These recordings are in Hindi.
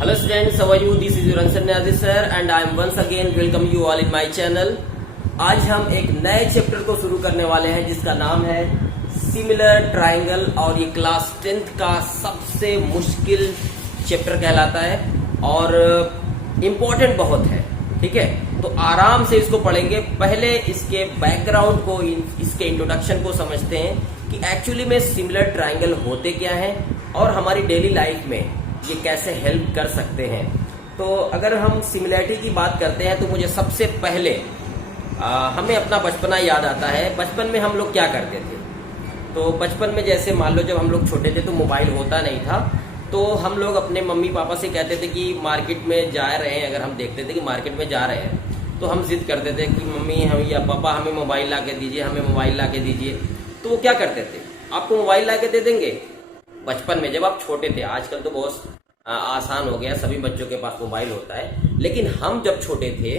Hello students, how are you? This is your Ansar Niazi sir and I am once again welcome you all in my channel. आज हम एक नए चैप्टर को शुरू करने वाले हैं जिसका नाम है सिमिलर ट्रायंगल और ये क्लास 10th का सबसे मुश्किल चैप्टर कहलाता है और इम्पोर्टेंट बहुत है। ठीक है, तो आराम से इसको पढ़ेंगे। पहले इसके बैकग्राउंड को, इसके इंट्रोडक्शन को समझते हैं कि एक्चुअली में सिमिलर ट्रायंगल होते क्या हैं और हमारी डेली लाइफ में ये कैसे हेल्प कर सकते हैं। तो अगर हम सिमिलैरिटी की बात करते हैं तो मुझे सबसे पहले हमें अपना बचपना याद आता है। बचपन में हम लोग क्या करते थे? तो बचपन में जैसे मान लो जब हम लोग छोटे थे तो मोबाइल होता नहीं था, तो हम लोग अपने मम्मी पापा से कहते थे कि मार्केट में जा रहे हैं। अगर हम देखते थे कि मार्केट में जा रहे हैं तो हम जिद करते थे कि मम्मी हम या पापा हमें मोबाइल ला के दीजिए, हमें मोबाइल ला के दीजिए। तो वो क्या करते थे, आपको मोबाइल ला के दे देंगे बचपन में जब आप छोटे थे। आजकल तो बहुत आसान हो गया, सभी बच्चों के पास मोबाइल होता है, लेकिन हम जब छोटे थे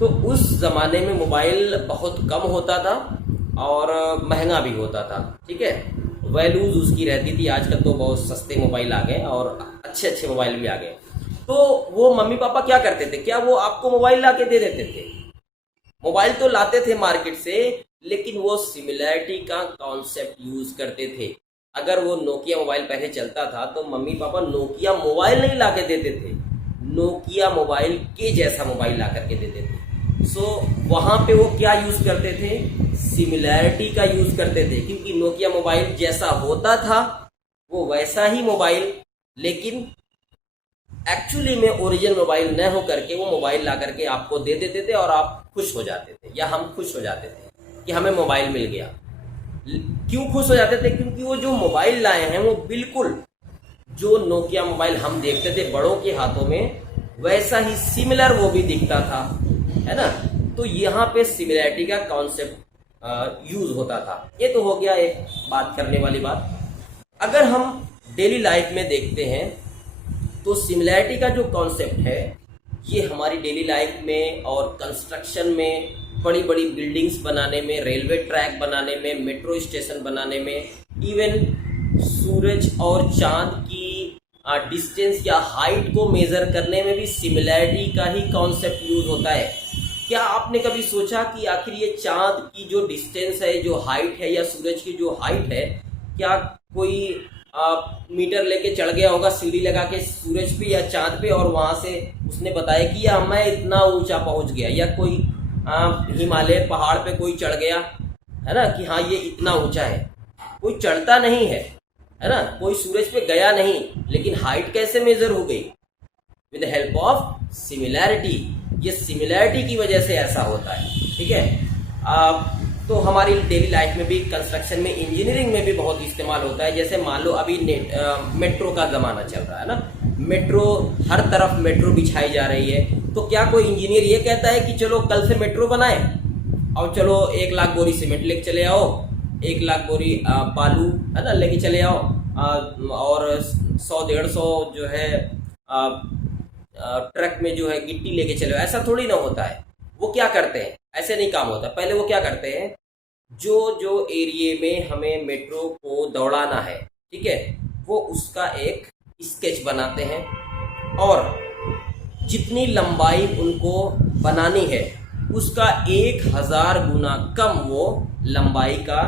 तो उस जमाने में मोबाइल बहुत कम होता था और महंगा भी होता था। ठीक है, वैल्यूज उसकी रहती थी। आजकल तो बहुत सस्ते मोबाइल आ गए और अच्छे अच्छे मोबाइल भी आ गए। तो वो मम्मी पापा क्या करते थे, क्या वो आपको मोबाइल ला के दे देते थे? मोबाइल तो लाते थे मार्केट से, लेकिन वो सिमिलैरिटी का कॉन्सेप्ट यूज करते थे। अगर वो नोकिया मोबाइल पहले चलता था तो मम्मी पापा नोकिया मोबाइल नहीं ला के देते थे, नोकिया मोबाइल के जैसा मोबाइल ला करके देते थे। सो वहां पे वो क्या यूज करते थे, सिमिलैरिटी का यूज करते थे, क्योंकि नोकिया मोबाइल जैसा होता था वो वैसा ही मोबाइल, लेकिन एक्चुअली में ओरिजिनल मोबाइल न हो करके वो मोबाइल ला करके आपको दे देते थे और आप खुश हो जाते थे, या हम खुश हो जाते थे कि हमें मोबाइल मिल गया। क्यों खुश हो जाते थे? क्योंकि वो जो मोबाइल लाए हैं वो बिल्कुल जो नोकिया मोबाइल हम देखते थे बड़ों के हाथों में, वैसा ही सिमिलर वो भी दिखता था, है ना। तो यहाँ पे सिमिलैरिटी का कॉन्सेप्ट यूज होता था। ये तो हो गया एक बात करने वाली बात। अगर हम डेली लाइफ में देखते हैं तो सिमिलैरिटी का जो कॉन्सेप्ट है ये हमारी डेली लाइफ में और कंस्ट्रक्शन में, बड़ी बड़ी बिल्डिंग्स बनाने में, रेलवे ट्रैक बनाने में, मेट्रो स्टेशन बनाने में, इवन सूरज और चांद की डिस्टेंस या हाइट को मेजर करने में भी सिमिलैरिटी का ही कॉन्सेप्ट यूज होता है। क्या आपने कभी सोचा कि आखिर ये चांद की जो डिस्टेंस है, जो हाइट है, या सूरज की जो हाइट है, क्या कोई मीटर लेके चढ़ गया होगा सीढ़ी लगा के सूरज पे या चांद पे, और वहां से उसने बताया कि या मैं इतना ऊंचा पहुंच गया, या कोई हिमालय पहाड़ पे कोई चढ़ गया, है ना, कि हाँ ये इतना ऊंचा है? कोई चढ़ता नहीं है ना, कोई सूरज पे गया नहीं, लेकिन हाइट कैसे मेजर हो गई? With the help of similarity. ये सिमिलैरिटी की वजह से ऐसा होता है। ठीक है, तो हमारी डेली लाइफ में भी, कंस्ट्रक्शन में, इंजीनियरिंग में भी बहुत इस्तेमाल होता है। जैसे मान लो अभी मेट्रो का जमाना चल रहा है ना, मेट्रो, हर तरफ मेट्रो बिछाई जा रही है। तो क्या कोई इंजीनियर ये कहता है कि चलो कल से मेट्रो बनाए और चलो 1 लाख बोरी सीमेंट लेके चले आओ, 1 लाख बोरी बालू, है ना, लेके चले आओ, और 100-150 जो है ट्रक में जो है गिट्टी लेके चले आओ? ऐसा थोड़ी ना होता है। वो क्या करते हैं, ऐसे नहीं काम होता। पहले वो क्या करते हैं, जो एरिया में हमें मेट्रो को दौड़ाना है, ठीक है, वो उसका एक स्केच बनाते हैं और जितनी लंबाई उनको बनानी है उसका 1000 गुना कम वो लंबाई का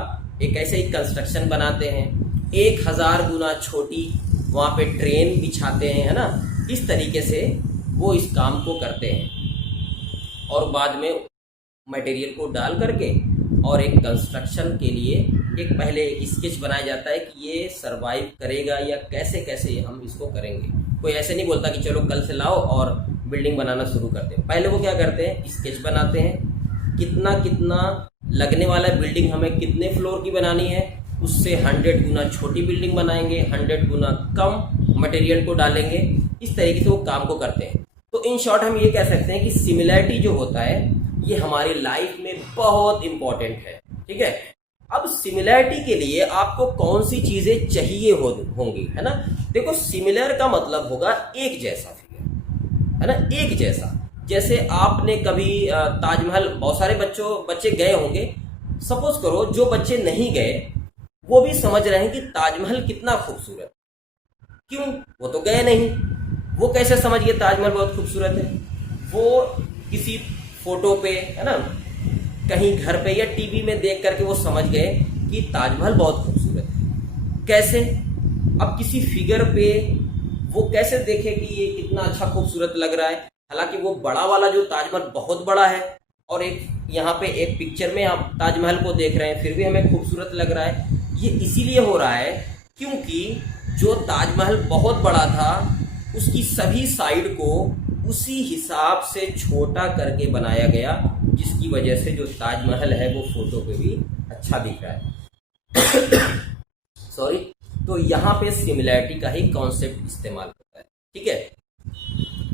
एक ऐसे ही कंस्ट्रक्शन बनाते हैं। 1000 गुना छोटी वहाँ पे ट्रेन बिछाते हैं, है ना। इस तरीके से वो इस काम को करते हैं और बाद में मटेरियल को डाल करके और एक कंस्ट्रक्शन के लिए एक पहले एक स्केच बनाया जाता है कि ये सरवाइव करेगा या कैसे कैसे हम इसको करेंगे। कोई ऐसे नहीं बोलता कि चलो कल से लाओ और बिल्डिंग बनाना शुरू करते हैं। पहले वो क्या करते हैं, स्केच बनाते हैं, कितना कितना लगने वाला बिल्डिंग, हमें कितने फ्लोर की बनानी है, उससे 100 गुना छोटी बिल्डिंग बनाएंगे, 100 गुना कम मटेरियल को डालेंगे। इस तरीके से वो काम को करते हैं। तो इन शॉर्ट हम ये कह सकते हैं कि सिमिलैरिटी जो होता है ये हमारी लाइफ में बहुत इंपॉर्टेंट है। ठीक है, अब सिमिलैरिटी के लिए आपको कौन सी चीजें चाहिए होंगी, है ना। देखो, सिमिलर का मतलब होगा एक जैसा फिगर, है ना, एक जैसा। जैसे आपने कभी ताजमहल, बहुत सारे बच्चे गए होंगे। सपोज करो जो बच्चे नहीं गए वो भी समझ रहे हैं कि ताजमहल कितना खूबसूरत। क्यों? वो तो गए नहीं। वो कैसे समझ गए ताजमहल बहुत खूबसूरत है? वो किसी फोटो पे, है ना, कहीं घर पे या टीवी में देख करके वो समझ गए कि ताजमहल बहुत खूबसूरत है। कैसे? अब किसी फिगर पे वो कैसे देखे कि ये कितना अच्छा खूबसूरत लग रहा है? हालांकि वो बड़ा वाला जो ताजमहल बहुत बड़ा है और एक यहाँ पे एक पिक्चर में आप ताजमहल को देख रहे हैं, फिर भी हमें खूबसूरत लग रहा है। ये इसीलिए हो रहा है क्योंकि जो ताजमहल बहुत बड़ा था उसकी सभी साइड को उसी हिसाब से छोटा करके बनाया गया, जिसकी वजह से जो ताजमहल है वो फोटो पे भी अच्छा दिख रहा है। सॉरी। तो यहाँ पे सिमिलैरिटी का ही कॉन्सेप्ट इस्तेमाल होता है। ठीक है,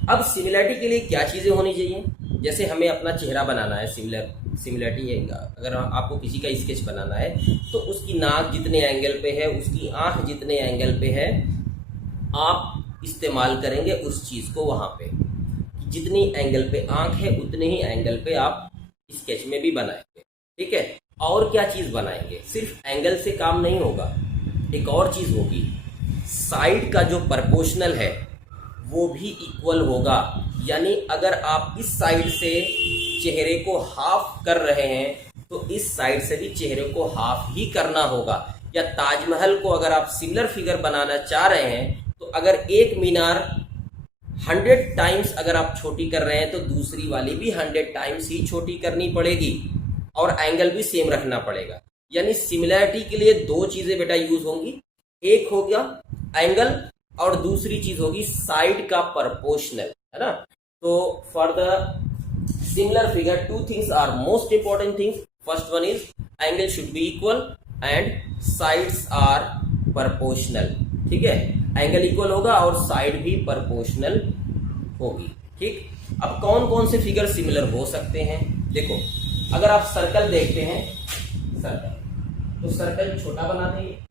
अब सिमिलैरिटी के लिए क्या चीजें होनी चाहिए? जैसे हमें अपना चेहरा बनाना है, सिमिलैरिटी है, अगर आपको किसी का स्केच बनाना है तो उसकी नाक जितने एंगल पे है, उसकी आंख जितने एंगल पे है, आप इस्तेमाल करेंगे उस चीज को वहां पे। जितनी एंगल पे आंख है उतने ही एंगल पे आप स्केच में भी बनाएंगे। ठीक है, और क्या चीज बनाएंगे? सिर्फ एंगल से काम नहीं होगा, एक और चीज होगी, साइड का जो प्रोपोर्शनल है वो भी इक्वल होगा। यानी अगर आप इस साइड से चेहरे को हाफ कर रहे हैं तो इस साइड से भी चेहरे को हाफ ही करना होगा। या ताजमहल को अगर आप सिमिलर फिगर बनाना चाह रहे हैं तो अगर एक मीनार 100 टाइम्स अगर आप छोटी कर रहे हैं तो दूसरी वाली भी 100 टाइम्स ही छोटी करनी पड़ेगी और एंगल भी सेम रखना पड़ेगा। यानी सिमिलैरिटी के लिए दो चीजें बेटा यूज होंगी, एक हो गया एंगल और दूसरी चीज होगी साइड का प्रोपोर्शनल, है ना। तो for the similar figure two things are most important things. First one is angle should be equal and sides are proportional. ठीक है, एंगल इक्वल होगा और साइड भी प्रोपोर्शनल होगी। ठीक, अब कौन कौन से फिगर सिमिलर हो सकते हैं? देखो, अगर आप सर्कल देखते हैं, सर्कल तो सर्कल छोटा बनाते हैं,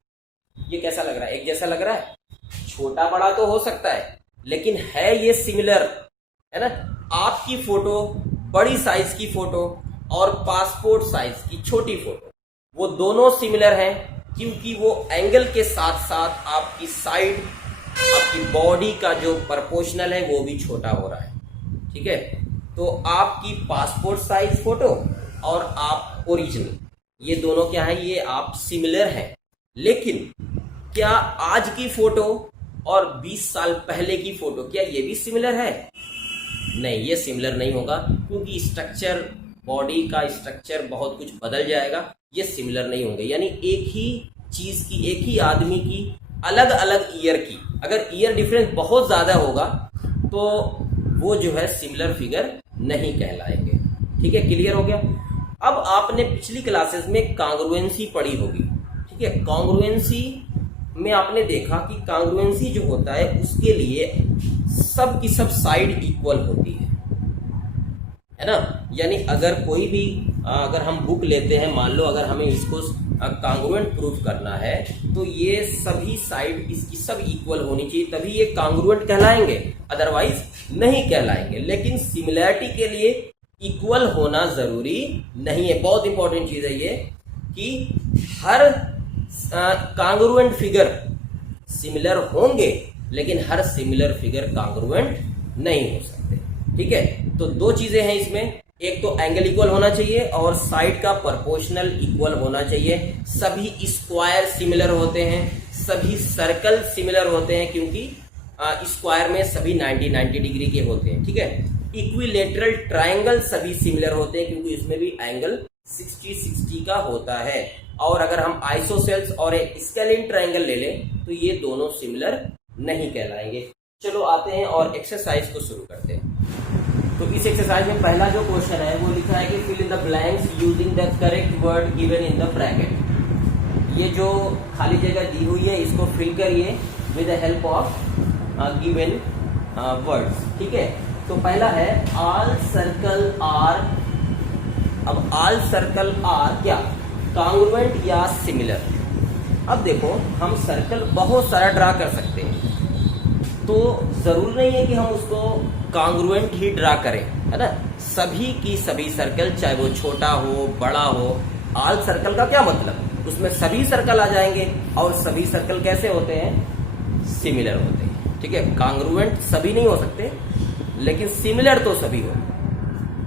ये कैसा लग रहा है? एक जैसा लग रहा है? छोटा बड़ा तो हो सकता है लेकिन है ये सिमिलर, है ना। आपकी फोटो बड़ी साइज की फोटो और पासपोर्ट साइज की छोटी फोटो, वो दोनों सिमिलर हैं क्योंकि वो एंगल के साथ साथ आपकी साइड, आपकी बॉडी का जो प्रोपोर्शनल है वो भी छोटा हो रहा है। ठीक है, तो आपकी पासपोर्ट साइज फोटो और आप ओरिजिनल, ये दोनों क्या है? ये आप सिमिलर हैं। लेकिन क्या आज की फोटो और 20 साल पहले की फोटो क्या ये भी सिमिलर है? नहीं, ये सिमिलर नहीं होगा क्योंकि स्ट्रक्चर, बॉडी का स्ट्रक्चर बहुत कुछ बदल जाएगा, ये सिमिलर नहीं होंगे। यानी एक ही चीज की, एक ही आदमी की अलग अलग ईयर की, अगर ईयर डिफरेंस बहुत ज्यादा होगा तो वो जो है सिमिलर फिगर नहीं कहलाएंगे। ठीक है, क्लियर हो गया। अब आपने पिछली क्लासेस में कांग्रुएंसी पढ़ी होगी। ठीक है, कांग्रुएंसी में आपने देखा कि कांग्रुएंसी जो होता है उसके लिए सब की सब साइड इक्वल होती है ना। यानी अगर कोई भी अगर हम बुक लेते हैं, मान लो अगर हमें इसको कांग्रुएंट प्रूफ करना है तो ये सभी साइड इसकी सब इक्वल होनी चाहिए, तभी ये कांग्रुएंट कहलाएंगे, अदरवाइज नहीं कहलाएंगे। लेकिन सिमिलैरिटी के लिए इक्वल होना जरूरी नहीं है। बहुत इंपॉर्टेंट चीज है ये कि हर कांग्रुएंट फिगर सिमिलर होंगे लेकिन हर सिमिलर फिगर कांग्रुएंट नहीं हो सकते। ठीक है, तो दो चीजें हैं इसमें, एक तो एंगल इक्वल होना चाहिए और साइड का प्रोपोर्शनल इक्वल होना चाहिए। सभी स्क्वायर सिमिलर होते हैं, सभी सर्कल सिमिलर होते हैं क्योंकि स्क्वायर में सभी 90 डिग्री के होते हैं। ठीक है, इक्विलेटरल ट्रायंगल सभी सिमिलर होते हैं क्योंकि इसमें भी एंगल 60 का होता है। और अगर हम आइसोसेल्स और एक स्केलिन ट्रायंगल ले लें तो ये दोनों सिमिलर नहीं कहलाएंगे। चलो आते हैं और एक्सरसाइज को शुरू करते हैं। तो इस एक्सरसाइज में पहला जो क्वेश्चन है वो लिखा है कि fill in the blanks using the correct word given in the bracket. ये जो खाली जगह दी हुई है इसको फिल करिए with the help of given words. ठीक है, तो पहला है ऑल सर्कल आर। अब ऑल सर्कल आर क्या कांग्रुएंट या सिमिलर? अब देखो, हम सर्कल बहुत सारा ड्रा कर सकते हैं तो जरूर नहीं है कि हम उसको कांग्रुएंट ही ड्रा करें, है ना। सभी की सभी सर्कल, चाहे वो छोटा हो बड़ा हो, ऑल सर्कल का क्या मतलब? उसमें सभी सर्कल आ जाएंगे और सभी सर्कल कैसे होते हैं? सिमिलर होते हैं। ठीक है, कांग्रुएंट सभी नहीं हो सकते लेकिन सिमिलर तो सभी हो।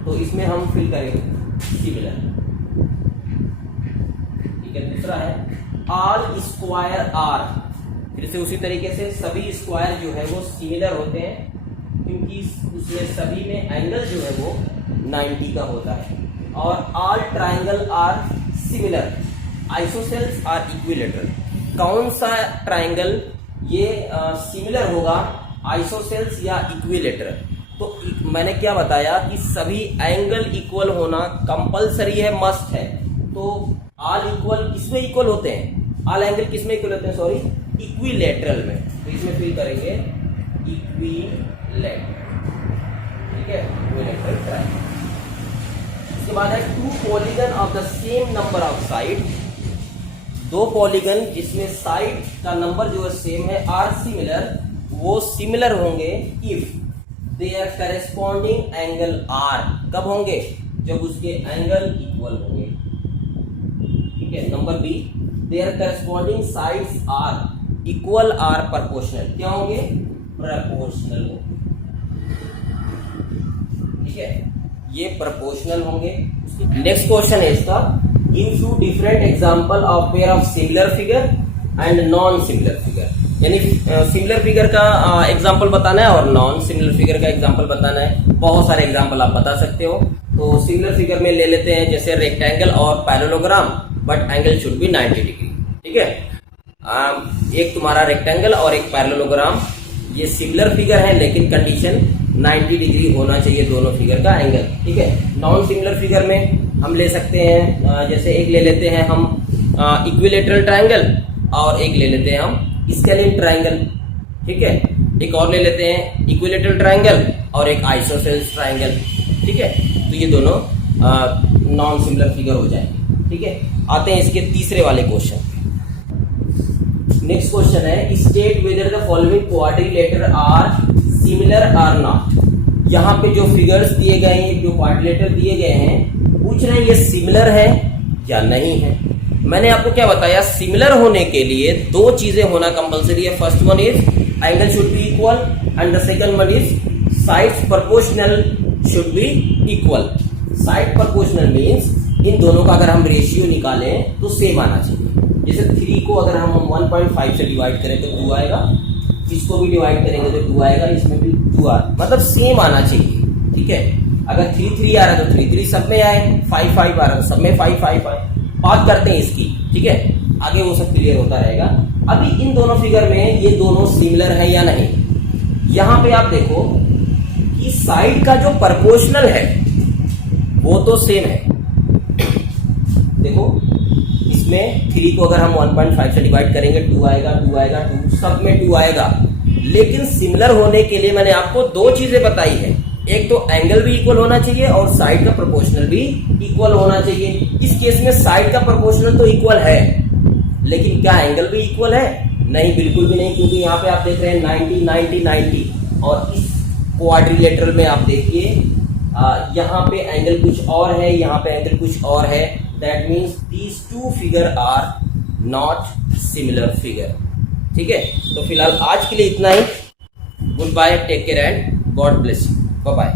तो इसमें हम फिल करेंगे सिमिलर। ठीक है, दूसरा है ऑल स्क्वायर आर, फिर से उसी तरीके से सभी स्क्वायर जो है वो सिमिलर होते हैं क्योंकि उसमें सभी में एंगल जो है वो 90 का होता है। और all triangle are similar, isosceles or equilateral. कौन सा ट्राइंगल ये सिमिलर होगा, आइसोसेल्स या इक्विलेटरल? तो मैंने क्या बताया कि सभी एंगल इक्वल होना कंपलसरी है, मस्ट है। तो ऑल इक्वल किसमें इक्वल होते हैं, ऑल एंगल किसमें इक्वल होते हैं, सॉरी इक्विलेटरल में। तो इसमें फिल करेंगे इक्विलेटरल। ठीक है, इक्विलेटरल ट्राइंगल। इसके बाद है two polygon of the same number of side, दो पॉलीगन जिसमें साइड का नंबर जो है सेम है, आर सिमिलर, वो सिमिलर होंगे if their corresponding angle are. कब होंगे, जब उसके एंगल इक्वल होंगे। ठीक है, number b their corresponding sides are equal or proportional. क्या होंगे, प्रोपोर्शनल होंगे। ठीक है, ये प्रोपोर्शनल होंगे। नेक्स्ट क्वेश्चन है इसका, give two different example of pair of similar figure and non similar figure. यानी सिमिलर फिगर का एग्जांपल बताना है और नॉन सिमिलर फिगर का एग्जांपल बताना है। बहुत सारे एग्जांपल आप बता सकते हो। तो सिमिलर फिगर में ले लेते हैं जैसे रेक्टेंगल और parallelogram, but angle should B 90 degree. ठीक है, एक तुम्हारा रेक्टेंगल और एक पैरेललोग्राम, ये सिमिलर फिगर है लेकिन कंडीशन 90 डिग्री होना चाहिए दोनों फिगर का एंगल। ठीक है, नॉन सिमिलर फिगर में हम ले सकते हैं जैसे एक ले लेते हैं हम इक्विलेटरल ट्रायंगल और एक ले लेते हैं हम स्केलिन ट्रायंगल। ठीक है, एक और ले लेते हैं इक्विलेटरल ट्रायंगल और एक आइसोसेल्स ट्रायंगल। ठीक है, तो ये दोनों नॉन सिमिलर फिगर हो जाएंगे। ठीक है, आते हैं इसके तीसरे वाले क्वेश्चन। नेक्स्ट क्वेश्चन है state whether the following quadrilateral are similar or not. यहाँ पे जो फिगर्स दिए गए हैं, जो क्वाड्रिलेटर दिए गए हैं, पूछ रहे हैं ये सिमिलर है या नहीं है। मैंने आपको क्या बताया, सिमिलर होने के लिए दो चीजें होना कंपलसरी है। First one is angle should be equal and the second one is sides proportional should be equal. Side proportional means इन दोनों का अगर हम रेशियो निकालें तो सेम आना चाहिए। जैसे 3 को अगर हम 1.5 से डिवाइड करें तो 2 आएगा, इसको भी डिवाइड करेंगे तो 2 आएगा, इसमें भी 2 आएगा, मतलब सेम आना चाहिए। ठीक है, अगर 3 आ रहा है तो 3 सब में आए, 5 आ रहा है तो सब में 5 आए। बात करते हैं इसकी। ठीक है, आगे वो सब क्लियर होता रहेगा। अभी इन दोनों फिगर में ये दोनों सिमिलर है या नहीं, यहां पे आप देखो कि साइड का जो प्रोपोर्शनल है वो तो सेम है। देखो इसमें 3 को अगर हम 1.5 से डिवाइड करेंगे 2 आएगा, 2 आएगा, 2 सब में 2 आएगा। लेकिन सिमिलर होने के लिए मैंने आपको दो चीजें बताई है, एक तो एंगल भी इक्वल होना चाहिए और साइड का प्रोपोर्शनल भी इक्वल होना चाहिए। इस केस में साइड का प्रोपोर्शनल तो इक्वल है, लेकिन क्या एंगल भी इक्वल है? नहीं, बिल्कुल भी नहीं, क्योंकि यहाँ पे आप देख रहे हैं 90 90 90 और इस क्वाड्रिलेटरल में आप देखिए यहाँ पे एंगल कुछ और है, यहाँ पे एंगल कुछ और है। That means these two figure are not similar figure. ठीक है, तो फिलहाल आज के लिए इतना ही। Good bye, take care and God bless you. Bye bye.